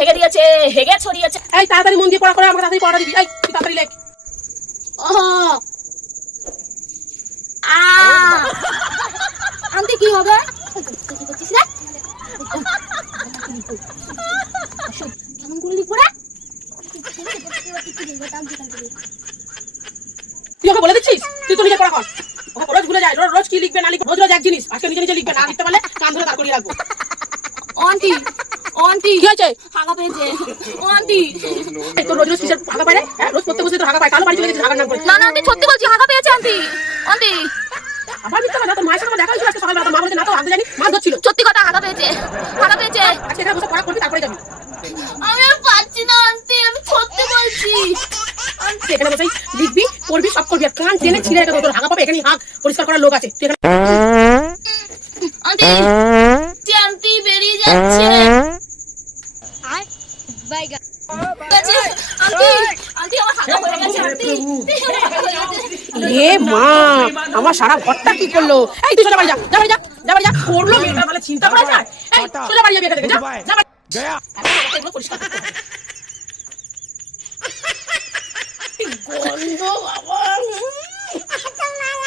হেগে দিয়েছে, হেগে ছড়িয়েছে। এই তাড়াতাড়ি মন দিয়ে পড়া করে আমাকে তাড়াতাড়ি পড়া দিবি। এই তুই তাড়াতাড়ি লেখ। আন্টি কি হবে? কেমন করে লিখবো রে? তুই ওকে বলে দিচ্ছিস? তুই তো নিজে পড়া কর। ওকে রোজ ভুলে যায়, রোজ কি লিখবে না লিখবে, রোজ রোজ এক জিনিস। আজকে নিজে নিজে লিখবে, না লিখতে পারলে কান ধরে দাঁড় করিয়ে রাখবো। আন্টি আন্টি কি হয়েছে? হাগা পেয়েছে। ও আন্টি তোর রোজ রোজ কিসের হাগা পায় রে? রোজ পড়তে বসে তোর হাগা পায়, কালো বাড়ি চলে গেছিস হাগার নাম করে। না না আন্টি সত্যি বলছি, হাগা পেয়েছে আন্টি। আন্টি আবার মিথ্যা কথা। তোর মায়ের সাথে দেখা হয়েছিল আজকে সকালবেলা, তোর মা বলেছে না তো আগে জানি মাছ ধরছিল। সত্যি কথা, হাগা পেয়েছে, হাগা পেয়েছে। আজকে এখানে বসে পড়া করবি, তারপরে যাবি। আমি আর পারছি না আন্টি, আমি সত্যি বলছি। তুই এখানে বসেই লিখবি, পড়বি, সব করবি। আর কান টেনে ছিঁড়ে রেখে দেবো। তোর হাগা পাবে, এখানে হাগ পরিষ্কার করার লোক আছে। তুই এখানে আন্টি আন্টি বেরিয়ে যাচ্ছে। এ মা, আমার সারা ঘরটা কি করলো? এই তুই সোজা বাড়ি যা, যা বাড়ি যা, যা বাড়ি যা। করলো মেয়েটা, মানে চিন্তা করা যায়? এই সোজা বাড়ি যাবি এখান থেকে, যা যা বাড়ি। গয়া। পরিষ্কার